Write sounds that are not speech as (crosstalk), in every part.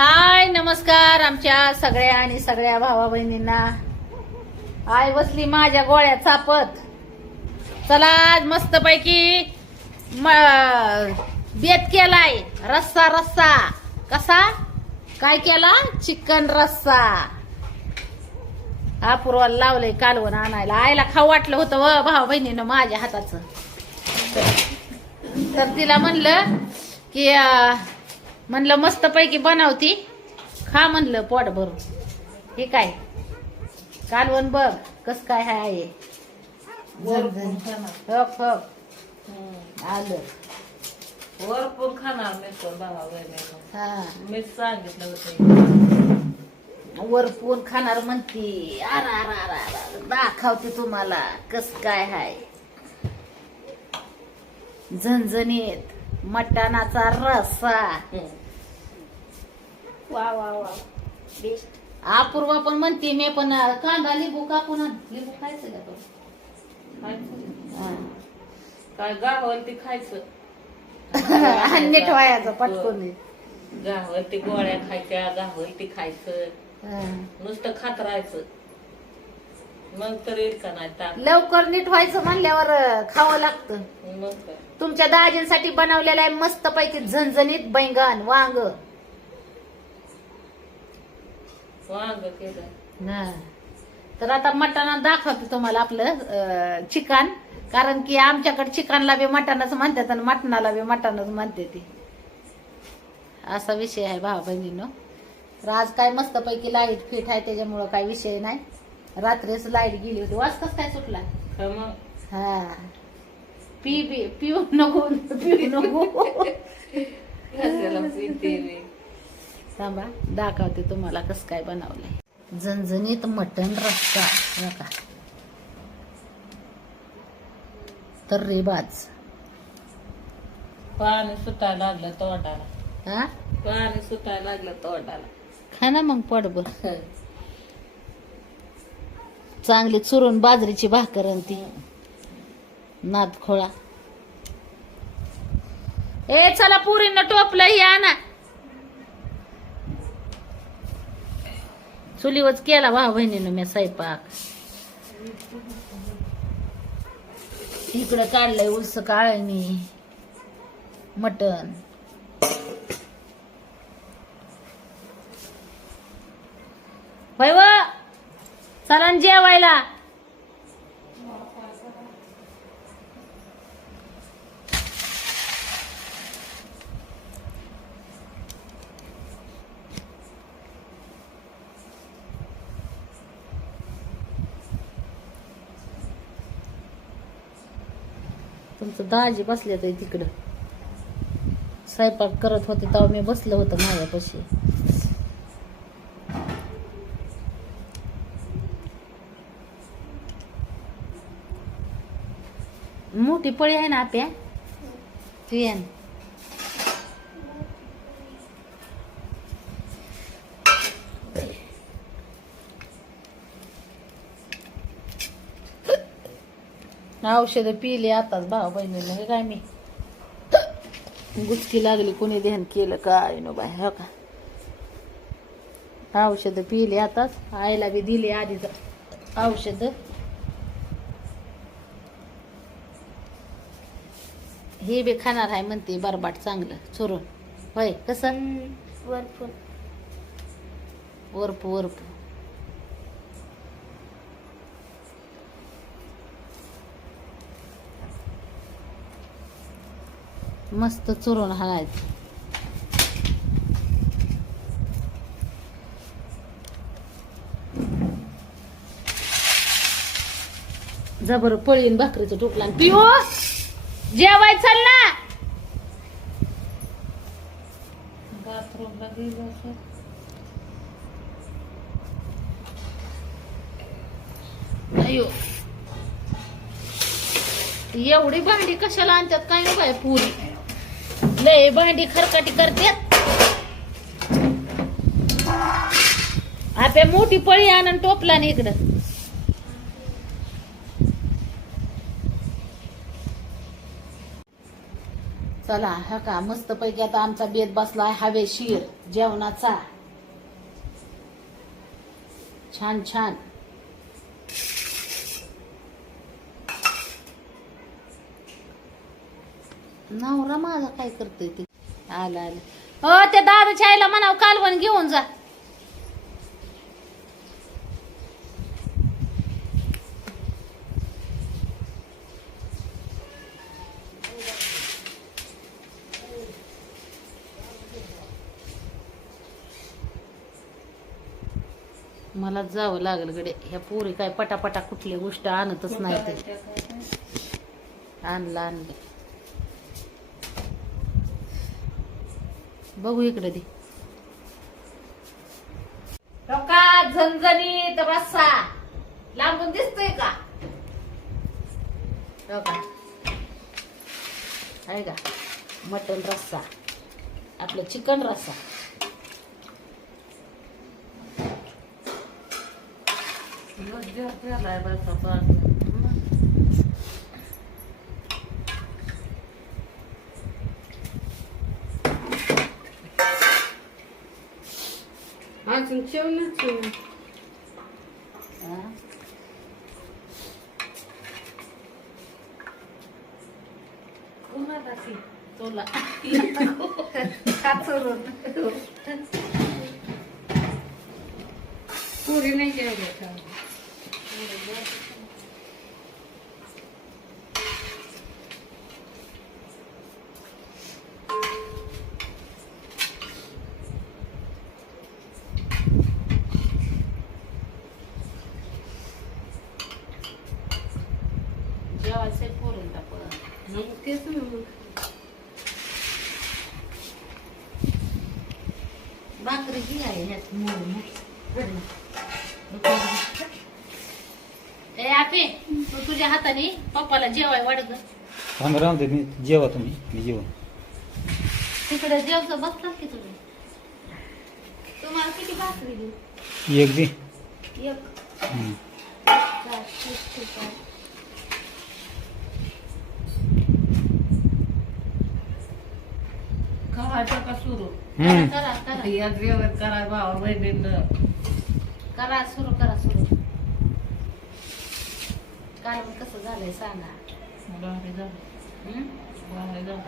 हाय नमस्कार आमच्या सगळ्या आणि सगळ्या भावा बहिणींना. आय बसली माझ्या गोळ्या चापत. चला आज मस्त पैकी बेत केलाय. रस्सा रस्सा. कसा? काय केला? चिकन रस्सा. अपूर्वाला लावलंय कालवण आणायला. आईला खाऊ वाटलं होतं व भावा बहिणीनं माझ्या हाताचं. तर तिला म्हणलं की म्हणलं मस्त पैकी बनवती. खा म्हणलं पोट भरून. हे काय? कालवण बघ कस काय हाय आहे. हक हक आलं. वर पण खाणार मी हा. सांगितलं होतं वरपून खाणार म्हणती. R R R R. R. दाखवते तुम्हाला कस काय हाय. झणझणीत मटणाचा रस्सा वा वा वा. बेस्ट अपूर्वा पण म्हणते मी पण कांदा लिंबू कापून आण. लिंबू खायचं का तो? हा. काय गावावर ते खायचं? (laughs) आणि नीट व्हायचं पटकून. गावावर ते गोळ्या खायच्या गावावर ते खायचं. हा. नुसतं खात राहायचं. मग तर येईल का नाही ताप लवकर नीट व्हायचं म्हणल्यावर अं, खावं लागतं. मग काय? तुमच्या दाजींसाठी बनवलेलं आहे मस्त पैकी झणझणीत बैंगन वांग. वांग केलं. तर आता मटण दाखवते तुम्हाला आपलं चिकन. कारण की आमच्याकडे चिकनला बी मटणच म्हणतात आणि मटणाला बी मटणच म्हणते ती. असा विषय आहे भावा बहिणीनो. तर आज काय मस्त पैकी लाइट फिट आहे त्याच्यामुळं काय विषय नाही. रात्रीच लाइट गेली होती. वाज कस काय सुटला? मग हा. पी पी पिऊ नको पिऊ नको. (laughs) थांबा दाखवते तुम्हाला कसं काय बनवलंय. झणझणीत मटण रस्सा हे का तर्रीबाज पाणी सुटायला लागलं तोंडाला. हा? पाणी सुटायला लागलं तोंडाला. खा ना मग पडबर चांगली चुरून बाजरीची भाकर आणि ती. नाद खोळा ए चला पुरीनं टोपलं ही आणा. चुलीवच केला भाऊ बहिणीनं मी स्वयंपाक. इकडं काढलंय उलस काळणी मटण. होय व चला जेवायला. तुमचं दाजी बसले होते तिकडं. स्वयंपाक करत होते तेव्हा मी बसलं होतं माझ्यापाशी मोठी पळी आहे ना आप्या? ना. औषधं पिली आताच भाऊ बहिणीला हे काय मी? गुचकी लागली कोणी ध्यान केलं काय नो बाय हो का? औषधं पिली आताच आईला बी दिली आधीच औषध. हे बी खाणार आहे म्हणते बरबाट चांगलं चुरून. होय कसं? वरपून वरप वरप. मस्त चुरून हाणायचं जबर पळीन भाकरीचं टोपला पिओ जेवाय चल ना. अयो. एवढी भांडी कशाला आणतात? काय नको काय पुरी. लय भांडी खरकाटी करतात. आपल्या मोठी पळी आणून टोपला ना इकडं. चला हा का मस्त पैकी आता आमचा बेत बसलाय हवेशीर जेवणाचा. छान छान. नवरा माझा काय करतोय ते? आलं आलं. हो ते दादाच्या आईला म्हणाव कालवण घेऊन जा. मला जावं लागल गडे ह्या पोरी काय पटापटा कुठली गोष्ट आणतच नाही ते. आणलं आणलं. बघू इकडे दे. का झणझणीत रस्सा. लांबून दिसतोय का? हो का आहे का? मटन रस्सा. आपलं चिकन रस्सा. अजून जेवणच हा. कोणाला की तुला पुरी नाही जेवले का जेवायचं पोरून टाकू मग तेच ना मग. भाकरी जी आहे ह्यात मोड ए आपे तू तुझ्या हाताने पप्पाला जेवाय वाढ ग. आम्ही राहते मी जेवा तुम्ही मी जेवण. तिकडे जेवचं बसतात की तुझे तुम्हाला किती भाकरी देऊ? एक दे. एक. हम्म. चार, तीस, का सुरू? हम्म. करा करा. या जेवण करा भावा बहिणीनं. करा सुरू करा सुरू. काय कसं झालंय सांगा. भारी झालं. हं? भारी झालं.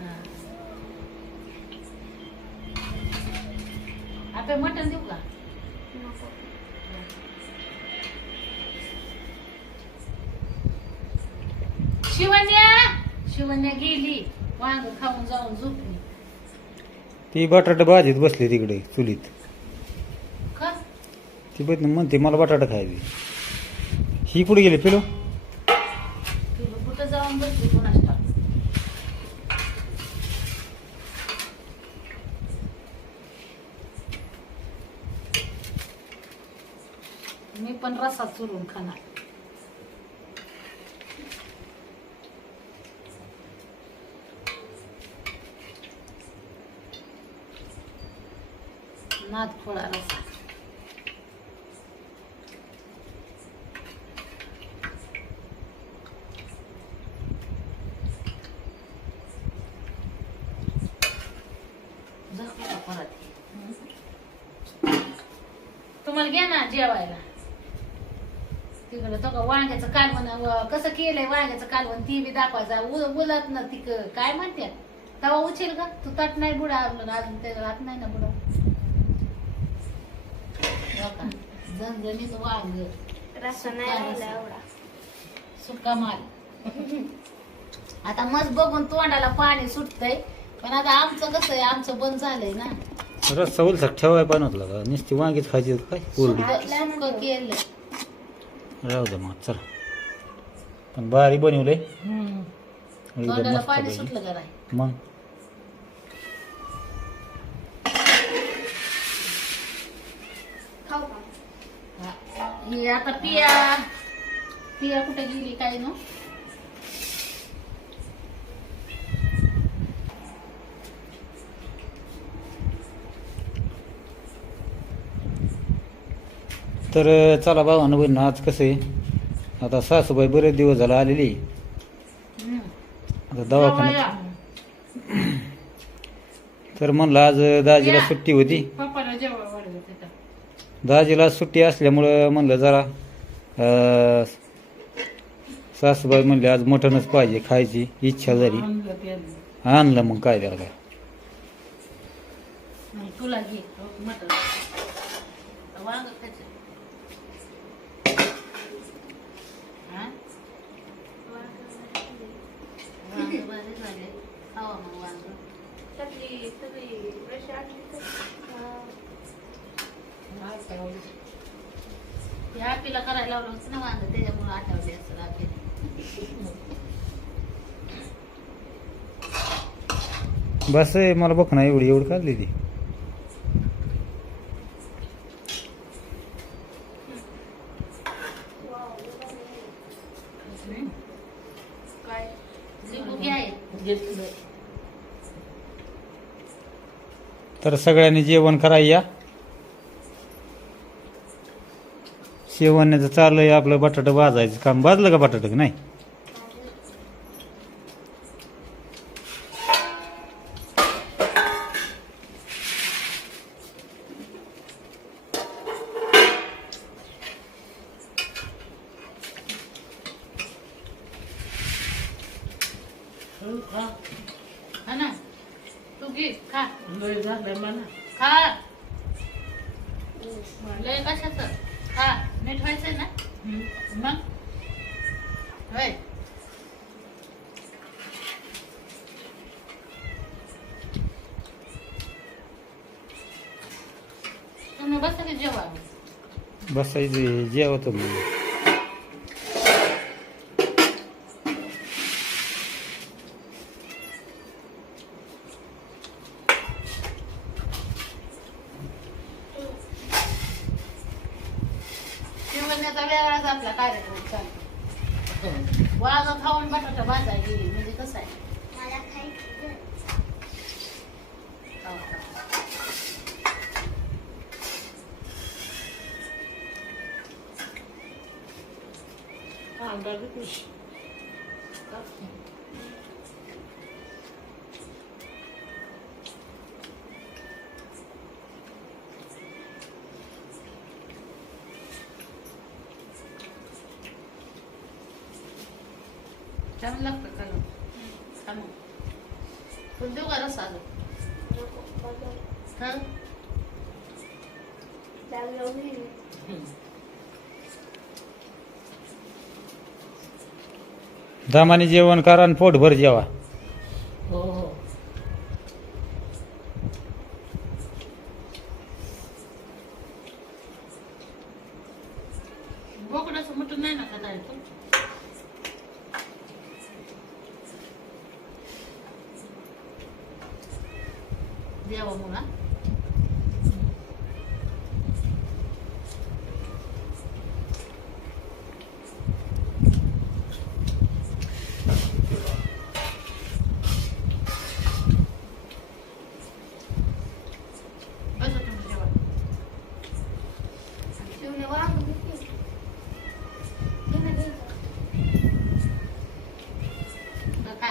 हा. आपे मटण देऊ का? शिवन्या शिवन्या गेली. वांग खाऊन जाऊन झोपली. ती बटाटा भाजीत बसली तिकडे चुलीत. ती बघ म्हणते मला बटाटा खायची ही कुठे गेली पिलो. मी पण रसा चुरून खाणार. नाद खोळा रसा तुम्हाला घ्या ना जेवायला. तिकडं तो का वांग्याचं कालवण कसं केलंय वांग्याचं कालवण ती बी दाखवायचा उ- उलत ना ती काय म्हणते? तवा उचेल का? तू तट नाही बुडा अजून त्याच्या हात नाही ना बुडा हो का? झणझणीत वांग रस्सा नाही राहिला एवढा. सुका माल. आता मस्त बघून तोंडाला पाणी सुटतंय. पण आता आमचं कसं आहे आमचं बंद झालंय ना. रस्सा उलसाक ठेवाय पण होतला का नुसती वांगीच खायची होती काय? कोरडी सुकं केलं. राहू दे मग चला. पण भारी बनवलंय हम्म. तोंडाला पाणी. सुटलं का नाही? मग खाऊ का हा. आता पिया पिया कुठे गेली काय नो तर चला भावानं बहीण आज कसं आहे आता सासूबाई बरेच दिवस झाला आलेली. आता दवाखान्यात तर म्हणलं आज दाजीला. सुट्टी होती पप्पाला जेवण वाढलं तिथं दाजीला सुट्टी असल्यामुळं म्हणलं जरा अं, सासूबाई म्हणले आज मटणच पाहिजे खायची इच्छा झाली आणलं मग काय त्याला काय. तुला घे मटण. हा? करायला लावलं होतं ना त्याच्यामुळे आठवले असं बस आहे, मला बघ ना एवढी एवढी काढली ती. तर सगळ्यांनी जेवण करायला या. शेवण्याचं चालू आहे आपलं बटाटा भाजायचं काम. भाजलं का बटाटा की नाही? खा. हा नीट व्हायचंय ना? मग? होय. तुम्ही बसा की जेवा. बसायचं जेवतो मी शिवण्याचा वेगळाच आपला कार्यक्रम चालतो वाघ खाऊन बटाटा भाजाय गेली म्हणजे कसं आहे मला खायचं गं. खाऊ, खाऊ. कांदा बी खुश छान लागतं खाणं छान पण देऊ का रसा अजून नको, बघा. हा लागलं होईल. दामाने जेवण करा आणि पोटभर जेवा हो हो बोकडाचं मटण नाही ना खाता येतो द्यावा मग हा बसा तुम्ही जेवा शिवने वांग घेतली. घे ना, घे. का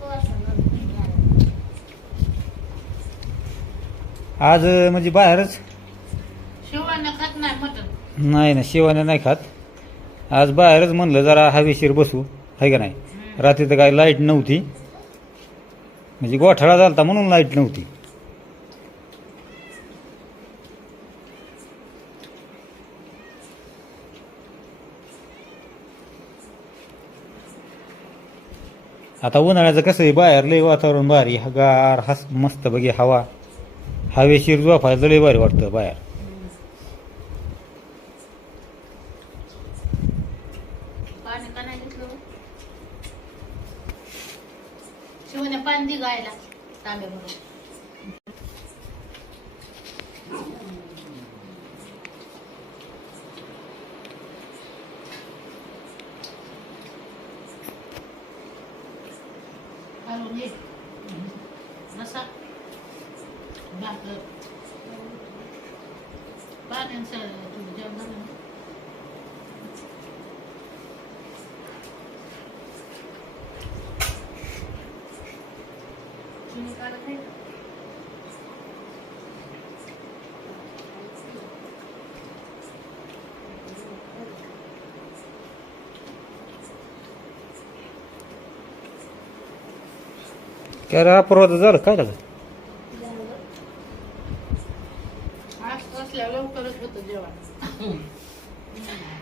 हो, असं बघ. आज म्हणजे बाहेरच? शिवांना खात नाही मटण. नाही ना शिवाने नाही खात. आज बाहेरच म्हणलं जरा हवेशीर बसू. आहे का नाही? रात्री तर काही लाइट नव्हती. म्हणजे गोठाळा झालता म्हणून लाइट नव्हती. आता उन्हाळ्याचं कसं आहे? बाहेर लय वातावरण भारी गार हस मस्त बघी हवा. हवेशीर झोपायचं लय भारी वाटतं बाहेर. पाणी का नाही पाणी गायला तांबे म्हणून घालून घे बसा भाकर पाण्याचं तुझं जेवण झालं ना? चालत नाही का? काय रे झालं काय झालं आज असल्या लवकरच होतं जेवण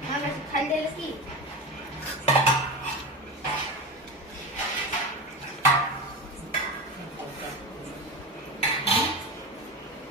मला खाल्लेलं की बापरे, बरं का? बाकी चुकी नको. चूर तू लहान वर असं खाते. वरपण कसं असतं हम्म. हुरका मारून.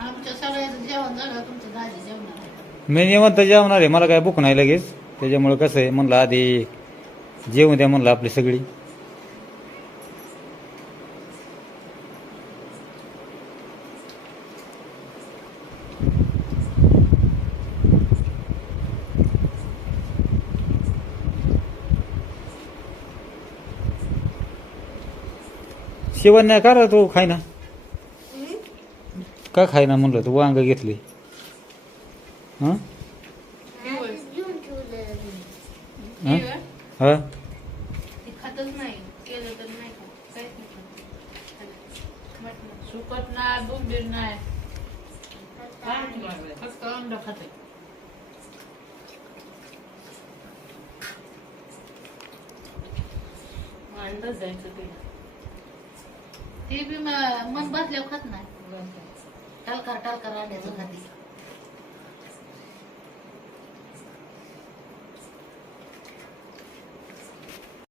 आमच्या सगळ्याचं जेवण झालं तुमचं दाजी जेवणार आहे. मी निवंत जेवणार आहे. मला काय भूक नाही लगेच. त्याच्यामुळं कसं आहे म्हणलं आधी जेवू द्या म्हणलं आपली सगळी. शेवण नाही का रे तू खाय ना. का खाय ना म्हणलं तू वांग घेतली. हां? हां? हा? ती खातच नाही. केलं तर नाही खात. काहीच नाही खात. मटण सुकट नाही बोंबीर नाही. काय मारलंय? फक्त अंड खाते. अंडच द्यायचं तिला. ते बी म- मन बसल्यावर खात नाही? टालकार टालकार अंड्याचं खाते.